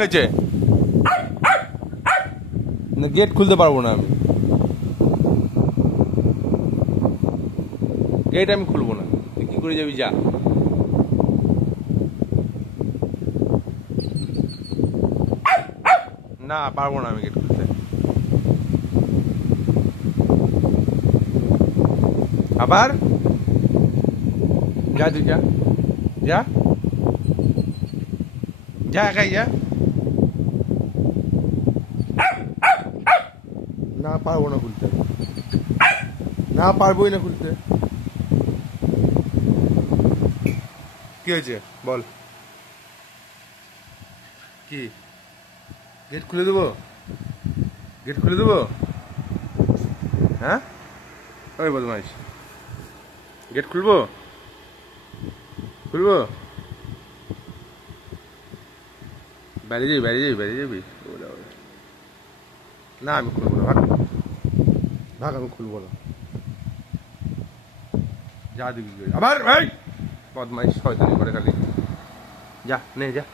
হয়েছে গেট খুলতে পারবো না আমি, গেট আমি খুলবো না। তুই কি করে যাবি? যা। না পারবো না আমি গেট খুলতে। আবার যা, তুই যা যা যা, একাই যা। না পারবো না খুলতে, না পারবোই না খুলতে। কি হয়েছে বল? কি গেট খুলে দেবো? গেট খুলে দেবো? হ্যাঁ ওই বদমাইশ, গেট খুলবো? খুলবো? বাইরে যাবি, বাইরে যাবি, বাইরে যাবি? না আমি খুলবো না, ভাগ ভাগ, আমি খুলবো না। যা দিবি আবার ভাই বদমাইশ শয়তানি করে খালি। যা নে যা।